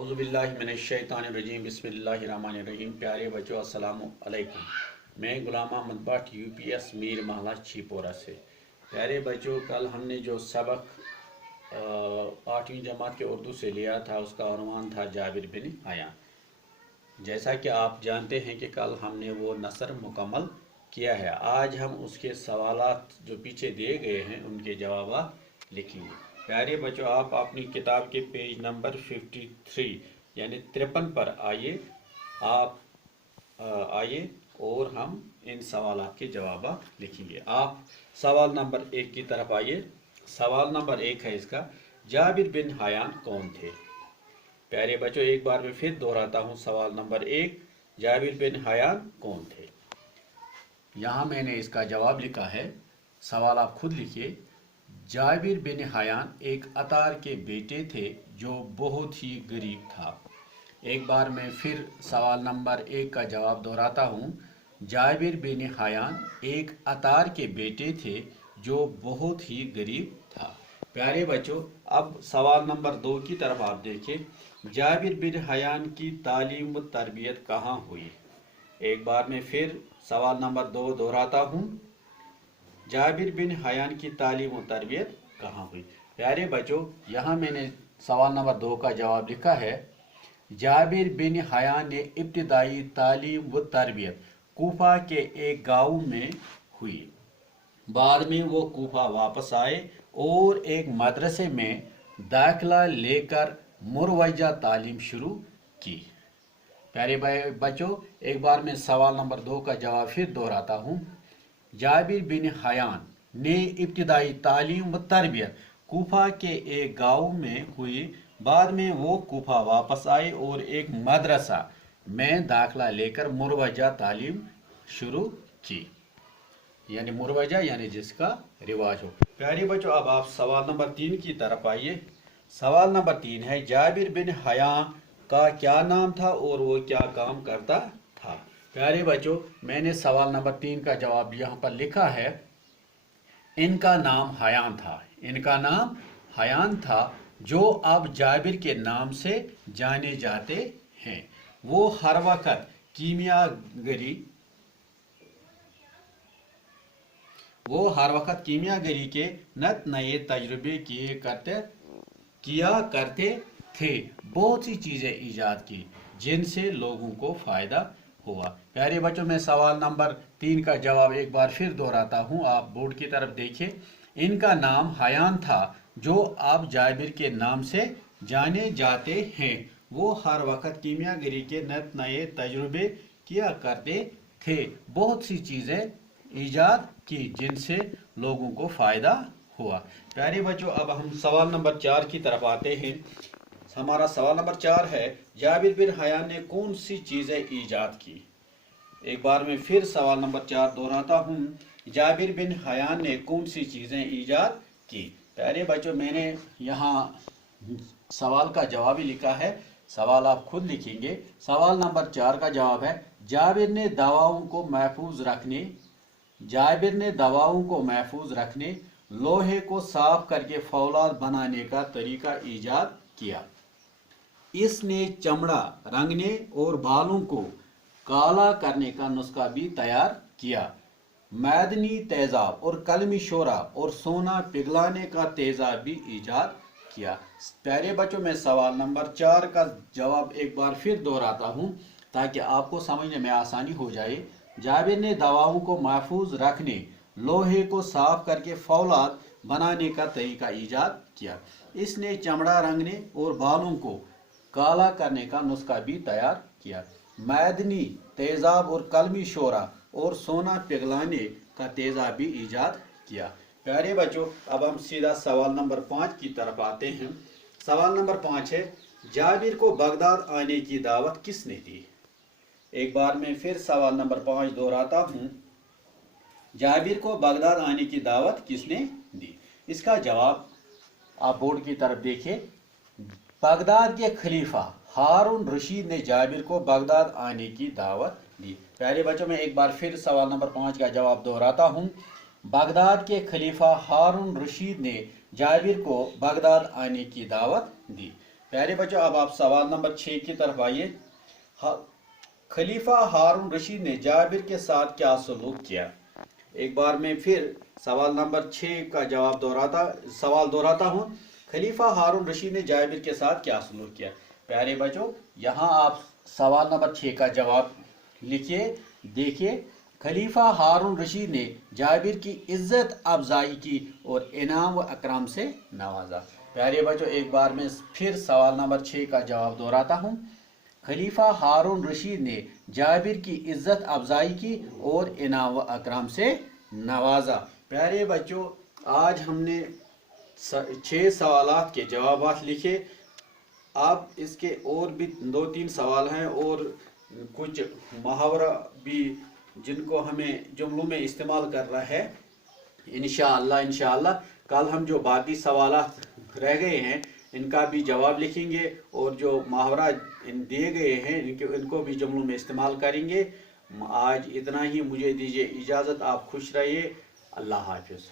औज़ु बिल्लाहि मिनश्शैतानिर्रजीम बिस्मिल्लाहिर्रहमानिर्रहीम। प्यारे बच्चों अस्सलाम अलैकुम। मैं गुलाम अहमद भट्ट यूपीएस मीर महला छीपोरा से। प्यारे बच्चों, कल हमने जो सबक 8वीं जमात के उर्दू से लिया था उसका उन्वान था जाबिर बिन हयान। जैसा कि आप जानते हैं कि कल हमने वो नसर मुकम्मल किया है। आज हम उसके सवालात जो पीछे दिए गए हैं उनके जवाब लिखेंगे। प्यारे बच्चों, आप अपनी किताब के पेज नंबर 53 यानी 53 पर आइए। आप आइए और हम इन सवालात के जवाब लिखेंगे। आप सवाल नंबर 1 की तरफ आइए। सवाल नंबर 1 है इसका, जाबिर बिन हयान कौन थे? प्यारे बच्चों, एक बार मैं फिर दोहराता हूँ। सवाल नंबर 1, जाबिर बिन हयान कौन थे? यहाँ मैंने इसका जवाब लिखा है, सवाल आप खुद लिखिए। जाबिर बिन हयान एक अतार के बेटे थे जो बहुत ही गरीब था। एक बार मैं फिर सवाल नंबर 1 का जवाब दोहराता हूँ। जाबिर बिन हयान एक अतार के बेटे थे जो बहुत ही गरीब था। प्यारे बच्चों, अब सवाल नंबर 2 की तरफ आप देखिए। जाबिर बिन हयान की तालीम व तरबियत कहाँ हुई? एक बार मैं फिर सवाल नंबर 2 दोहराता हूँ। जाबिर बिन हयान की तालीम व तरबियत कहाँ हुई? प्यारे बच्चों, यहाँ मैंने सवाल नंबर 2 का जवाब लिखा है, जाबिर बिन हयान ने इब्तिदाई तालीम व तरबियत कूफा के एक गाँव में हुई। बाद में वो कूफा वापस आए और एक मदरसे में दाखिला लेकर मुरवजा तालीम शुरू की। प्यारे बच्चों, एक बार मैं सवाल नंबर 2 का जवाब फिर दोहराता हूँ। जाबिर बिन हयान ने इब्तिदाई तालीम व तरबियत कूफा के एक गाँव में हुई। बाद में वो कूफा वापस आए और एक मदरसा में दाखिला लेकर मुरवजा तालीम शुरू की। यानी मुरवजा यानी जिसका रिवाज हो। प्यारे बच्चों, अब आप सवाल नंबर 3 की तरफ आइए। सवाल नंबर 3 है, जाबिर बिन हयान का क्या नाम था और वो क्या काम करता था? प्यारे बच्चों, मैंने सवाल नंबर 3 का जवाब यहाँ पर लिखा है, इनका नाम हयान था। इनका नाम हयान था जो अब जाबिर के नाम से जाने जाते हैं। वो हर वक्त कीमियागरी के नत नए तजुर्बे किया करते थे। बहुत सी चीज़ें ईजाद की जिनसे लोगों को फ़ायदा हुआ। प्यारे बच्चों, मैं सवाल नंबर 3 का जवाब एक बार फिर दोहराता हूँ। आप बोर्ड की तरफ देखिए। इनका नाम हयान था जो अब जाबिर के नाम से जाने जाते हैं। वो हर वक्त कीमियागरी के नत नए तजुर्बे किया करते थे। बहुत सी चीज़ें ईजाद की जिनसे लोगों को फ़ायदा हुआ। प्यारे बच्चों, अब हम सवाल नंबर 4 की तरफ आते हैं। हमारा सवाल नंबर 4 है, जाबिर बिन हयान ने कौन सी चीज़ें ईजाद की? एक बार मैं फिर सवाल नंबर 4 दोहराता हूँ। जाबिर बिन हयान ने कौन सी चीज़ें ईजाद की? प्यारे बच्चों, मैंने यहाँ सवाल का जवाब ही लिखा है। सवाल आप खुद लिखेंगे। सवाल नंबर 4 का जवाब है, जाबिर ने दवाओं को महफूज रखने, लोहे को साफ करके फौलाद बनाने का तरीका ईजाद किया। इसने चमड़ा रंगने और बालों को काला करने का नुस्खा भी तैयार किया। मैदनी तेजाब और कलमी शोरा और सोना पिघलाने का तेजाब भी ईजाद किया। प्यारे बच्चों, मैं सवाल नंबर 4 का जवाब एक बार फिर दोहराता हूँ ताकि आपको समझने में आसानी हो जाए। जाबिर ने दवाओं को महफूज रखने, लोहे को साफ करके फौलाद बनाने का तरीका ईजाद किया। इसने चमड़ा रंगने और बालों को काला करने का नुस्खा भी तैयार किया। मैदनी तेजाब और कलमी शोरा और सोना पिघलाने का तेजाब भी ईजाद किया। प्यारे बच्चों, अब हम सीधा सवाल नंबर 5 की तरफ आते हैं। सवाल नंबर 5 है, जाबिर को बगदाद आने की दावत किसने दी? एक बार मैं फिर सवाल नंबर 5 दोहराता हूँ। जाबिर को बगदाद आने की दावत किसने दी? इसका जवाब आप बोर्ड की तरफ देखिए। बगदाद के खलीफा हारून रशीद ने जाबिर को बगदाद आने की दावत दी। प्यारे बच्चों, मैं एक बार फिर सवाल नंबर 5 का जवाब दोहराता हूँ। बगदाद के खलीफा हारून रशीद ने जाबिर को बगदाद आने की दावत दी। प्यारे बच्चों, अब आप सवाल नंबर 6 की तरफ आइए। खलीफा हारून रशीद ने जाबिर के साथ क्या सलूक किया। एक बार मैं फिर सवाल नंबर 6 का सवाल दोहराता हूँ। खलीफा हारून रशीद ने जाबिर के साथ क्या सलूक किया। प्यारे बच्चों, यहाँ आप सवाल नंबर 6 का जवाब लिखिए। देखिए, खलीफा हारून रशीद ने जाबिर की इज्जत अफजाई की और इनाम व अकराम से नवाजा। प्यारे बच्चों, एक बार मैं फिर सवाल नंबर 6 का जवाब दोहराता हूँ। खलीफा हारून रशीद ने जाबिर की इज्जत अफजाई की और इनाम व अकराम से नवाजा। प्यारे बच्चों, आज हमने 6 सवालात के जवाब लिखे। अब इसके और भी 2-3 सवाल हैं और कुछ मुहावरा भी जिनको हमें जुमलों में इस्तेमाल करना है। इंशाअल्लाह कल हम जो बाकी सवालात रह गए हैं इनका भी जवाब लिखेंगे और जो मुहावरा दिए गए हैं इनको भी जुमलों में इस्तेमाल करेंगे। आज इतना ही, मुझे दीजिए इजाज़त। आप खुश रहिए। अल्लाह हाफिज़।